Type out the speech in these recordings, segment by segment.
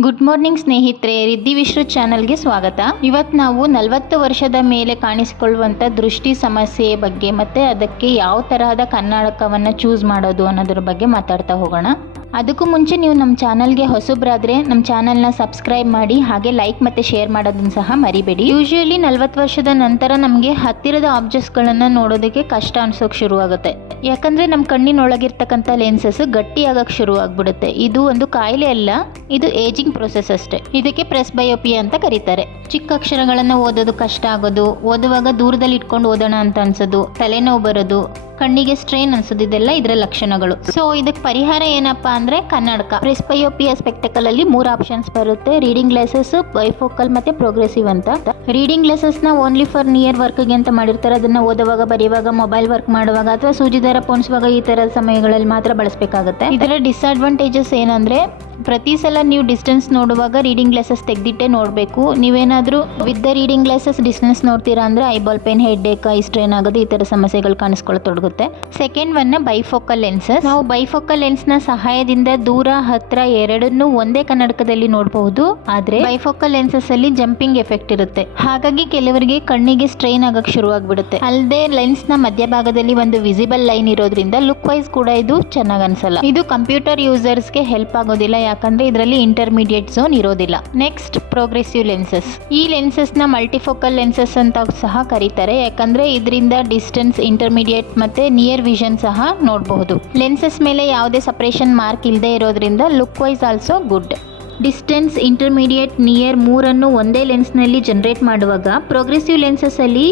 Good morning ಸ್ನೇಹಿತರೆ, ರಿದ್ದಿ ವಿಶ್ರು ಚಾನಲ್ಗೆ ಸ್ವಾಗತ. ಇವತ್ತು ನಾವು 40 ವರ್ಷದ ಮೇಲೆ ಕಾಣಿಸಿಕೊಳ್ಳುವಂಥ ದೃಷ್ಟಿ ಸಮಸ್ಯೆಯ ಬಗ್ಗೆ ಮತ್ತು ಅದಕ್ಕೆ ಯಾವ ತರಹದ ಕನ್ನಡಕವನ್ನು ಚೂಸ್ ಮಾಡೋದು ಅನ್ನೋದ್ರ ಬಗ್ಗೆ ಮಾತಾಡ್ತಾ ಹೋಗೋಣ. ಅದಕ್ಕೂ ಮುಂಚೆ ನೀವು ನಮ್ಮ ಚಾನಲ್ಗೆ ಹೊಸಬ್ರಾದರೆ ನಮ್ಮ ಚಾನಲ್ನ ಸಬ್ಸ್ಕ್ರೈಬ್ ಮಾಡಿ, ಹಾಗೆ ಲೈಕ್ ಮತ್ತು ಶೇರ್ ಮಾಡೋದನ್ನು ಸಹ ಮರಿಬೇಡಿ. ಯೂಶುವಲಿ 40 ವರ್ಷದ ನಂತರ ನಮಗೆ ಹತ್ತಿರದ ಆಬ್ಜೆಕ್ಟ್ಸ್ಗಳನ್ನು ನೋಡೋದಕ್ಕೆ ಕಷ್ಟ ಅನ್ಸೋಕೆ ಶುರುವಾಗುತ್ತೆ. ಯಾಕಂದರೆ ನಮ್ಮ ಕಣ್ಣಿನೊಳಗಿರ್ತಕ್ಕಂಥ ಲೆನ್ಸಸ್ ಗಟ್ಟಿಯಾಗಕ್ಕೆ ಶುರು ಆಗ್ಬಿಡುತ್ತೆ. ಇದು ಒಂದು ಕಾಯಿಲೆ ಅಲ್ಲ, ಇದು ಏಜಿಂಗ್ ಪ್ರೊಸೆಸ್ ಅಷ್ಟೇ. ಇದಕ್ಕೆ ಪ್ರೆಸ್ಬಯೋಪಿಯಾ ಅಂತ ಕರೀತಾರೆ. ಚಿಕ್ಕ ಅಕ್ಷರಗಳನ್ನು ಓದೋದು ಕಷ್ಟ ಆಗೋದು, ಓದುವಾಗ ದೂರದಲ್ಲಿ ಇಟ್ಕೊಂಡು ಓದೋಣ ಅಂತ ಅನ್ಸೋದು, ತಲೆನೋವು ಬರೋದು, ಕಣ್ಣಿಗೆ ಸ್ಟ್ರೈನ್ ಅನ್ಸೋದು, ಇದೆಲ್ಲ ಇದರ ಲಕ್ಷಣಗಳು. ಸೊ ಇದಕ್ಕೆ ಪರಿಹಾರ ಏನಪ್ಪಾ ಅಂದ್ರೆ ಕನ್ನಡಕ. ಪ್ರೆಸ್ಬಯೋಪಿಯಾ ಸ್ಪೆಕ್ಟಕಲ್ ಅಲ್ಲಿ 3 ಆಪ್ಷನ್ಸ್ ಬರುತ್ತೆ: ರೀಡಿಂಗ್ ಗ್ಲಾಸಸ್, ಬೈಫೋಕಲ್ ಮತ್ತೆ ಪ್ರೋಗ್ರೆಸಿವ್ ಅಂತ. ರೀಡಿಂಗ್ ಗ್ಲಾಸಸ್ ನ ಓನ್ಲಿ ಫಾರ್ ನಿಯರ್ ವರ್ಕ್ ಗೆ ಅಂತ ಮಾಡಿರ್ತಾರೆ. ಅದನ್ನ ಓದುವಾಗ, ಬರೆಯುವಾಗ, ಮೊಬೈಲ್ ವರ್ಕ್ ಮಾಡುವಾಗ ಅಥವಾ ಸೂಜಿದಾರ ಪೋಣಿಸುವಾಗ ಈ ತರದ ಸಮಯಗಳಲ್ಲಿ ಮಾತ್ರ ಬಳಸಬೇಕಾಗುತ್ತೆ. ಇದರ ಡಿಸ್ಅಡ್ವಾಂಟೇಜಸ್ ಏನಂದ್ರೆ ಪ್ರತಿ ಸಲ ನೀವು ಡಿಸ್ಟೆನ್ಸ್ ನೋಡುವಾಗ ರೀಡಿಂಗ್ ಗ್ಲಾಸಸ್ ತೆಗೆದಿಟ್ಟೆ ನೋಡಬೇಕು. ನೀವೇನಾದರೂ with the reading glasses distance ನೋಡ್ತೀರಾ ಅಂದ್ರೆ eyeball pain, headache, eye strain ಆಗೋದು, ಈ ಥರ ಸಮಸ್ಯೆಗಳು ಕಾಣಿಸ್ಕೊಳ್ಳತೊಡಗುತ್ತೆ. Second one bifocal lenses. ನಾವು ಬೈಫೋಕಲ್ ಲೆನ್ಸ್ನ ಸಹಾಯದಿಂದ ದೂರ ಹತ್ರ ಎರಡನ್ನೂ ಒಂದೇ ಕನ್ನಡಕದಲ್ಲಿ ನೋಡಬಹುದು. ಆದ್ರೆ ಬೈಫೋಕಲ್ ಲೆನ್ಸಸ್ ಅಲ್ಲಿ ಜಂಪಿಂಗ್ ಎಫೆಕ್ಟ್ ಇರುತ್ತೆ. ಹಾಗಾಗಿ ಕೆಲವರಿಗೆ ಕಣ್ಣಿಗೆ ಸ್ಟ್ರೈನ್ ಆಗಕ್ಕೆ ಶುರುವಾಗ್ಬಿಡುತ್ತೆ. ಅಲ್ಲದೆ ಲೆನ್ಸ್ ನ ಮಧ್ಯಭಾಗದಲ್ಲಿ ಒಂದು ವಿಸಿಬಲ್ ಲೈನ್ ಇರೋದ್ರಿಂದ ಲುಕ್ ವೈಸ್ ಕೂಡ ಇದು ಚೆನ್ನಾಗಿ ಅನ್ಸಲ್ಲ. ಇದು ಕಂಪ್ಯೂಟರ್ ಯೂಸರ್ಸ್ಗೆ ಹೆಲ್ಪ್ ಆಗೋದಿಲ್ಲ, ಯಾಕಂದ್ರೆ ಇದರಲ್ಲಿ ಇಂಟರ್ಮೀಡಿಯೇಟ್ ಝೋನ್ ಇರೋದಿಲ್ಲ. Next progressive lenses. ಈ ಲೆನ್ಸಸ್ ನ ಮಲ್ಟಿಫೋಕಲ್ ಲೆನ್ಸಸ್ ಅಂತ ಸಹ ಕರೀತಾರೆ, ಯಾಕಂದ್ರೆ ಇದರಿಂದ ಡಿಸ್ಟೆನ್ಸ್, ಇಂಟರ್ಮೀಡಿಯೇಟ್ ಮತ್ತೆ ನಿಯರ್ ವಿಷನ್ ಸಹ ನೋಡಬಹುದು. ಲೆನ್ಸಸ್ ಮೇಲೆ ಯಾವುದೇ ಸಪರೇಷನ್ ಮಾರ್ಕ್ ಇಲ್ಲದೆ ಇರೋದ್ರಿಂದ look wise also good. Distance, intermediate, near ಮೂರನ್ನು ಒಂದೇ ಲೆನ್ಸ್ನಲ್ಲಿ ಜನರೇಟ್ ಮಾಡುವಾಗ ಪ್ರೋಗ್ರೆಸಿವ್ ಲೆನ್ಸಸ್ ಅಲ್ಲಿ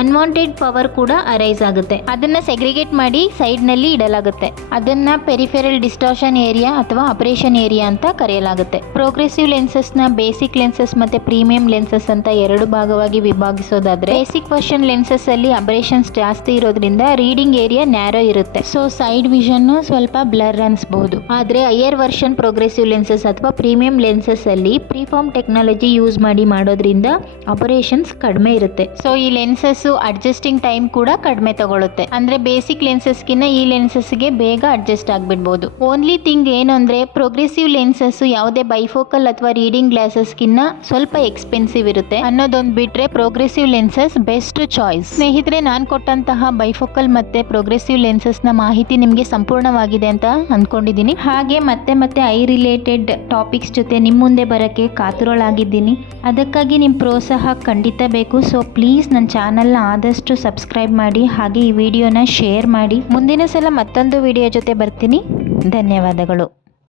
ಅನ್ವಾಂಟೆಡ್ ಪವರ್ ಕೂಡ ಅರೈಸ್ ಆಗುತ್ತೆ. ಅದನ್ನ ಸೆಗ್ರಿಗೇಟ್ ಮಾಡಿ ಸೈಡ್ನಲ್ಲಿ ಇಡಲಾಗುತ್ತೆ. ಅದನ್ನ ಪೆರಿಫೆರಲ್ ಡಿಸ್ಟಾರ್ಷನ್ ಏರಿಯಾ ಅಥವಾ ಅಪರೇಷನ್ ಏರಿಯಾ ಅಂತ ಕರೆಯಲಾಗುತ್ತೆ. ಪ್ರೋಗ್ರೆಸಿವ್ ಲೆನ್ಸಸ್ ನ ಬೇಸಿಕ್ ಲೆನ್ಸಸ್ ಮತ್ತೆ ಪ್ರೀಮಿಯಂ ಲೆನ್ಸಸ್ ಅಂತ 2 ಭಾಗವಾಗಿ ವಿಭಾಗಿಸೋದಾದ್ರೆ, ಬೇಸಿಕ್ ವರ್ಷನ್ ಲೆನ್ಸಸ್ ಅಲ್ಲಿ ಅಬರೇಷನ್ಸ್ ಜಾಸ್ತಿ ಇರೋದ್ರಿಂದ ರೀಡಿಂಗ್ ಏರಿಯಾ ನ್ಯಾರೋ ಇರುತ್ತೆ. ಸೊ ಸೈಡ್ ವಿಷನ್ ಸ್ವಲ್ಪ ಬ್ಲರ್ ಅನ್ಸಬಹುದು. ಆದ್ರೆ ಹೈಯರ್ ವರ್ಷನ್ ಪ್ರೋಗ್ರೆಸಿವ್ ಲೆನ್ಸಸ್ ಅಥವಾ ಪ್ರೀಮಿಯಂ ಲೆನ್ಸಸ್ ಅಲ್ಲಿ ಪ್ರಿಫಾರ್ಮ್ ಟೆಕ್ನಾಲಜಿ ಯೂಸ್ ಮಾಡಿ ಮಾಡೋದ್ರಿಂದ ಆಪರೇಷನ್ಸ್ ಕಡಿಮೆ ಇರುತ್ತೆ. ಸೊ ಈ ಲೆನ್ಸಸ್ ಅಡ್ಜಸ್ಟಿಂಗ್ ಟೈಮ್ ಕೂಡ ಕಡಿಮೆ ತಗೊಳುತ್ತೆ. ಅಂದ್ರೆ ಬೇಸಿಕ್ ಲೆನ್ಸಸ್ ಗಿನ್ನ ಈ ಲೆನ್ಸಸ್ ಗೆ ಬೇಗ ಅಡ್ಜಸ್ಟ್ ಆಗ್ಬಿಡ್ಬಹುದು. ಓನ್ಲಿ ಥಿಂಗ್ ಏನು ಅಂದ್ರೆ ಪ್ರೋಗ್ರೆಸಿವ್ ಲೆನ್ಸಸ್ ಯಾವುದೇ ಬೈಫೋಕಲ್ ಅಥವಾ ರೀಡಿಂಗ್ ಗ್ಲಾಸಸ್ ಗಿನ್ನ ಸ್ವಲ್ಪ ಎಕ್ಸ್ಪೆನ್ಸಿವ್ ಇರುತ್ತೆ ಅನ್ನೋದೊಂದು ಬಿಟ್ರೆ ಪ್ರೋಗ್ರೆಸಿವ್ ಲೆನ್ಸಸ್ ಬೆಸ್ಟ್ ಚಾಯ್ಸ್. ಸ್ನೇಹಿತರೆ, ನಾನು ಕೊಟ್ಟಂತಹ ಬೈಫೋಕಲ್ ಮತ್ತೆ ಪ್ರೋಗ್ರೆಸಿವ್ ಲೆನ್ಸಸ್ ನ ಮಾಹಿತಿ ನಿಮಗೆ ಸಂಪೂರ್ಣವಾಗಿದೆ ಅಂತ ಅಂದ್ಕೊಂಡಿದ್ದೀನಿ. ಹಾಗೆ ಮತ್ತೆ ಐ ರಿಲೇಟೆಡ್ ಟಾಪಿಕ್ಸ್ ಜೊತೆ ನಿಮ್ಮ ಮುಂದೆ ಬರೋಕ್ಕೆ ಕಾತುರಳಾಗಿದ್ದೀನಿ. ಅದಕ್ಕಾಗಿ ನಿಮ್ಮ ಪ್ರೋತ್ಸಾಹ ಖಂಡಿತ ಬೇಕು. ಸೊ ಪ್ಲೀಸ್ ನನ್ನ ಚಾನಲ್ನ ಆದಷ್ಟು ಸಬ್ಸ್ಕ್ರೈಬ್ ಮಾಡಿ, ಹಾಗೆ ಈ ವಿಡಿಯೋನ ಶೇರ್ ಮಾಡಿ. ಮುಂದಿನ ಸಲ ಮತ್ತೊಂದು ವಿಡಿಯೋ ಜೊತೆ ಬರ್ತೀನಿ. ಧನ್ಯವಾದಗಳು.